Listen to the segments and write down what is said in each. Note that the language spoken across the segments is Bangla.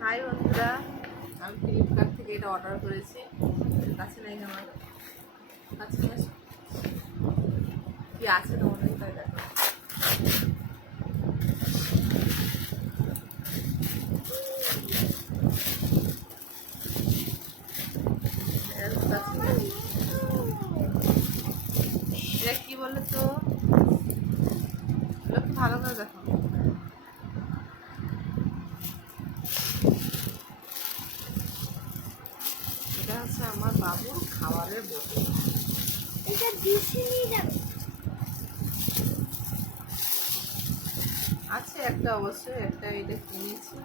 হাই বন্ধুরা, আমি ফ্লিপকার্ট থেকে এটা অর্ডার করেছি। কাছে নেই আমার কাছে কি আছে তোমাদের তাই দেখো। এটা কি বলে তো, ভালো করে দেখো। এটা হচ্ছে আমার বাবুর খাবারের বোতল। এটা দিশি নিয়ে যাবে। আছে একটা, অবশ্যই একটা এটা কিনেছি,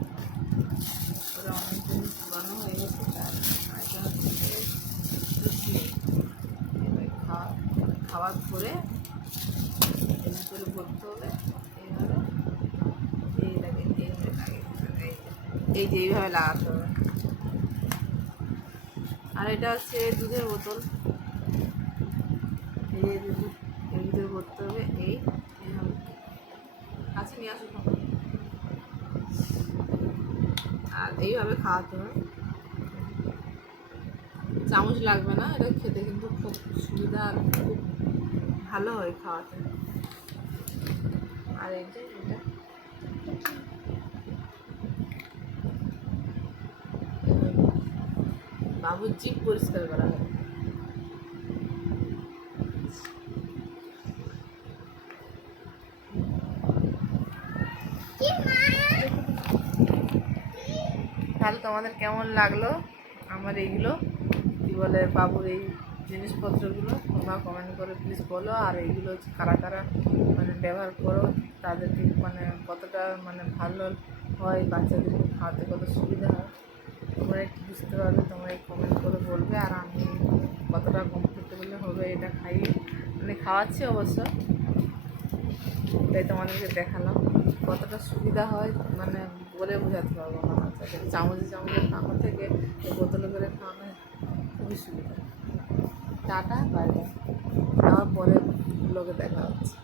ওরা অনেকদিন পুরানো হয়ে গেছে। তার এটা হচ্ছে খাবার ধরে এর ভিতরে ভরতে হবে। এইভাবে এইটাকে এইভাবে লাগিয়ে এই যে এইভাবে লাগাতে হবে। আর এটা হচ্ছে দুধের বোতল, এই যে দুধ এর ভিতরে ভরতে হবে। এইভাবে কাছে নিয়ে আসো। আর এইভাবে খাওয়াতে হবে, চামচ লাগবে না। এটা খেতে কিন্তু খুব সুবিধা আর খুব ভালো হয় খাওয়াতে। আর এই যে এটা বাবুর জিভ পরিষ্কার করা হয়। তাহলে তোমাদের কেমন লাগলো আমার এইগুলো কী বলে বাবুর এই জিনিসপত্রগুলো, তোমরা কমেন্ট করে প্লিজ বলো। আর এইগুলো হচ্ছে কারা কারা মানে ব্যবহার করো, তাদেরকে মানে কতটা মানে ভালো হয়, বাচ্চাদেরকে খাওয়াতে কত সুবিধা হয় তোমরা একটু বুঝতে পারবে। তোমরা এই কমেন্ট করে বলবে। আর আমি কতটা কমফোর্টেবল হবে এটা খাইয়ে, মানে খাওয়াচ্ছি অবশ্য, তাই তোমাদেরকে দেখালাম কতটা সুবিধা হয়, মানে বলে বোঝাতে পারবো না। বাচ্চাদের চামচে চামচে খাওয়ানো থেকে এই বোতলে করে খাওয়ানো খুবই সুবিধা। Tata, bye bye. আবার পরে লোকে দেখা হচ্ছে।